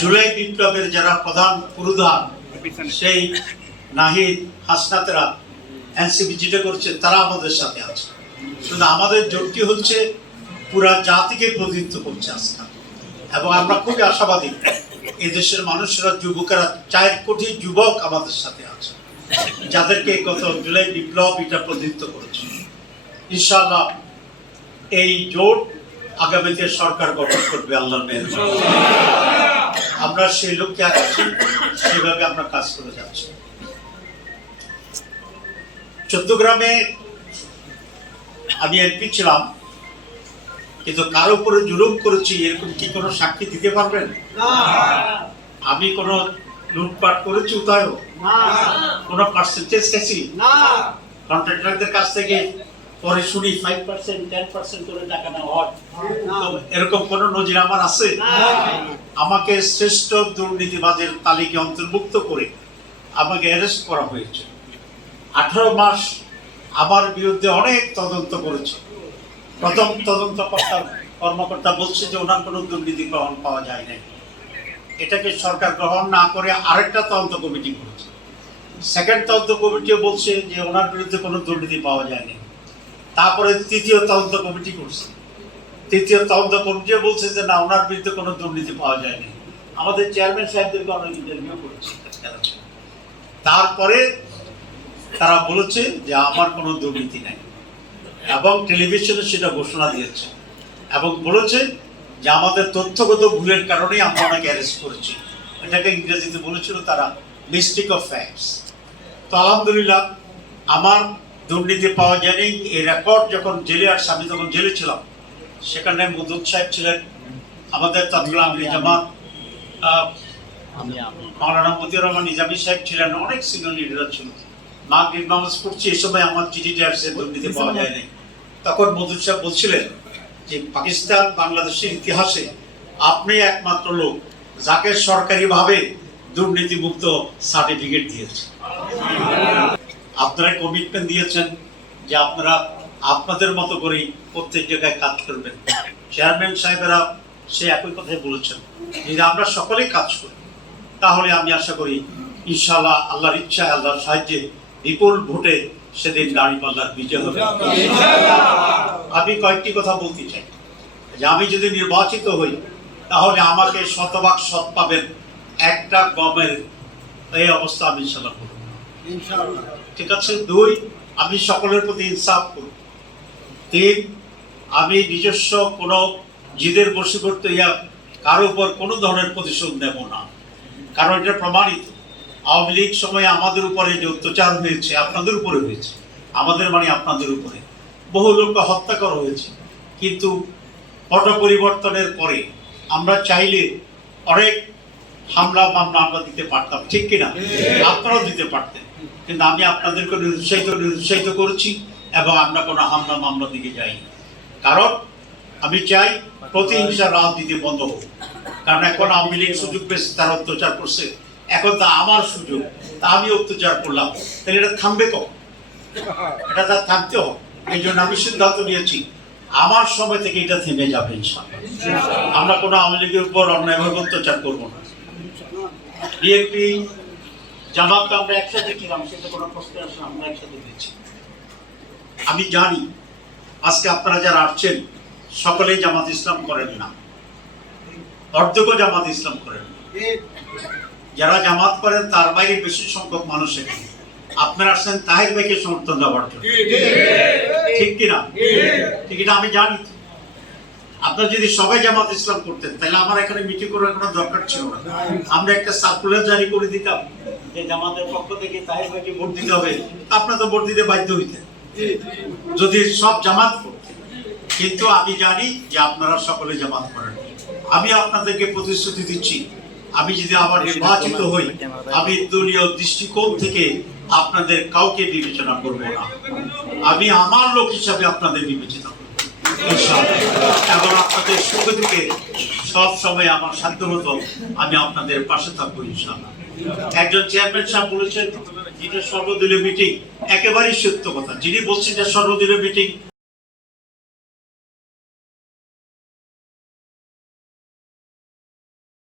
জুলাই বিপ্লবের যারা প্রধান পুরোধান সেই নাহিদ হাসনাতরা এনসিপি যেটা করছে তারা আমাদের সাথে আছে। শুধু আমাদের জোটটি হচ্ছে পুরা জাতিকে প্রতিনিধিত্ব করছে আজকে, এবং আমরা খুবই আশাবাদী এই দেশের মানুষেরা যুবকেরা 4 কোটি যুবক আমাদের সাথে আছে, যাদেরকে গত জুলাই বিপ্লব এটা প্রতিনিধিত্ব করেছে। ইনশাআল্লাহ এই জোট আগামীতে সরকার গঠন করবে আল্লাহর মেহেরবানি। আমরা সেই লক্ষ্যে আছি, সেভাবে আমরা কাজ করে যাচ্ছি। চৌদ্দগ্রামে আমি এমপি ছিলাম, কিন্তু কারো উপরে জুলুম করেছি এরকম কি কোনো সাক্ষী দিতে পারবেন? আমি কোনো লুটপাট করেছি উদয়, কোনো পার্সেন্টেজ গেছি কন্ট্রাক্টরদের কাছ থেকে, পরে শুনি 5% 10% করে টাকা নেওয়া হয়, এরকম কোন নজির আমার আছে? আমাকে শ্রেষ্ঠ দুর্নীতিবাজের তালিকায় অন্তর্ভুক্ত করে আমাকে অ্যারেস্ট করা হয়েছে। 18 মাস আমার বিরুদ্ধে অনেক তদন্ত করেছে। প্রথম তদন্ত কর্মকর্তা বলছে যে ওনার কোনো দুর্নীতি গ্রহণ পাওয়া যায় নাই। এটাকে সরকার গ্রহণ না করে আরেকটা তদন্ত কমিটি করেছে। সেকেন্ড তদন্ত কমিটিও বলছে যে ওনার বিরুদ্ধে কোনো দুর্নীতি পাওয়া যায়নি। তারপরে তৃতীয় তদন্ত কমিটি করছে, তৃতীয় তদন্ত কমিটিও বলছে যে না, ওনার বিরুদ্ধে কোনো দুর্নীতি পাওয়া যায়নি। আমাদের চেয়ারম্যান সাহেবদেরকে অনেক ইন্টারভিউ করেছে। তারপরে তারা বলেছে যে আমার কোনো দুর্নীতি নাই, এবং টেলিভিশনে সেটা ঘোষণা দিয়েছে, এবং বলেছে যে আমাদের তথ্যগত ভুলের কারণেই আমরা ওনাকে অ্যারেস্ট করেছি। এটাকে ইংরেজিতে বলেছিল তারা মিস্টেক অফ ফ্যাক্টস। তো আলহামদুলিল্লাহ আমার দুর্নীতি পাওয়া যায়নি। এই রেকর্ড যখন জেলে আসছে, আমি যখন জেলে ছিলাম, সেখানে মদুদ সাহেব ছিলেন, আমাদের তৎকালীন জামাত মাওলানা মতিউর রহমান নিজামী সাহেব ছিলেন, অনেক সিনিয়র লিডার ছিল। মাগরিব নামাজ পড়ছি, এই সময় আমার চিঠিটা আসছে দুর্নীতি পাওয়া যায়নি। তখন মদুদ সাহেব বলছিলেন যে পাকিস্তান বাংলাদেশের ইতিহাসে আপনি একমাত্র লোক যাকে সরকারিভাবে দুর্নীতিমুক্ত সার্টিফিকেট দিয়েছে। আপনারা কমিটমেন্ট দিয়েছেন যে আপনারা আপনাদের মতো করেই প্রত্যেক জায়গায় কাজ করবেন। চেয়ারম্যান সাহেবেরা সে একই কথাই বলেছেন, যদি আমরা সকলেই কাজ করি তাহলে আমি আশা করি ইনশাআল্লাহ আল্লাহর ইচ্ছায়, আল্লাহর সাহায্যে বিপুল ভোটে সেদিন দাঁড়িপাল্লার বিজয় হবে। আমি কয়েকটি কথা বলতে চাই যে আমি যদি নির্বাচিত হই তাহলে আমাকে শতভাগ সৎ পাবেন, একটা গমের এই অবস্থা আমি ইনশাআল্লাহ করব, ঠিক আছে। 2, আমি সকলের প্রতি ইনসাফ করব। 3, আমি নিজস্ব কোনো জিদের বশীভূত ইয়া কারো উপর কোনো ধরনের প্রতিশোধ নেব না, কারণ এটা প্রমাণিত। আওয়ামী লীগ সময়ে আমাদের উপরে যে অত্যাচার হয়েছে, আপনাদের উপরে হয়েছে, আমাদের মানে আপনাদের উপরে বহু লোককে হত্যা করা হয়েছে। কিন্তু পট পরিবর্তনের পরে আমরা চাইলে অনেক হামলা মামলা আমরা দিতে পারতাম, ঠিক কিনা? আপনারাও দিতে পারতেন, কিন্তু আমি আপনাদেরকে নিরুৎসাহিত করেছি এবং আমরা কোনো হামলা মামলা দিকে যাইনি। কারণ আমি চাই প্রতিহিংসার রাজনীতি বন্ধ হোক। কারণ এখন আওয়ামী লীগ সুযোগ পেয়েছে, তারা অত্যাচার করছে, এখন তা আমার সুযোগ, তা আমি অত্যাচার করলাম, তাহলে এটা থামবে কখন? এটা তার থামতে হবে। এই জন্য আমি সিদ্ধান্ত নিয়েছি আমার সময় থেকে এটা থেমে যাবে ইনশাআল্লাহ। আমরা কোনো আওয়ামী লীগের উপর অন্যায়ভাবে অত্যাচার করবো না। বিএনপি জামাত আমরা একসাথে ছিলাম, সেটা কোনো প্রশ্ন আসলে আমরা একসাথে দিয়েছি। আমি জানি আজকে আপনারা যারা আসছেন সকলেই জামাত ইসলাম করেন না, অর্ধেকও জামাত ইসলাম করেন না। যারা জামাত করেন তার বাইরে বেশি সংখ্যক মানুষ এখানে। আপনারা আসছেন তাহের ভাইকে সমর্থন দেওয়ার জন্য, ঠিক কিনা? ঠিক, এটা আমি জানি। আপনারা যদি সবাই জামাত ইসলাম করতেন তাহলে আমার এখানে মিটিং করার কোনো দরকার ছিল না। আমরা একটা সার্কুলার জারি করে দিতাম যে জামাতের পক্ষ থেকে তাহের ভাইকে ভোট দিতে হবে, আপনারা তো ভোট দিতে বাধ্য হইতেন যদি সব জামাত করতেন। কিন্তু আমি জানি যে আপনারা সকলে জামাত করেন। আমি আপনাদেরকে প্রতিশ্রুতি দিচ্ছি, আমি যদি আবার নির্বাচিত হই, আমি দলীয় দৃষ্টিকোণ থেকে আপনাদের কাউকে বিবেচনা করব না। আমি আমার লোক হিসাবে আপনাদের বিবেচনা করব এবং আপনাদের সুখ থেকে সব সময় আমার সাধ্যমতো আমি আপনাদের পাশে থাকবো ইনশাআল্লাহ। একজন চেয়ারম্যান সাহেব বলেছেন যেটা সর্বদলীয় মিটিং, একেবারেই সত্য কথা। যিনি বলছেন যে সর্বদলীয় মিটিং,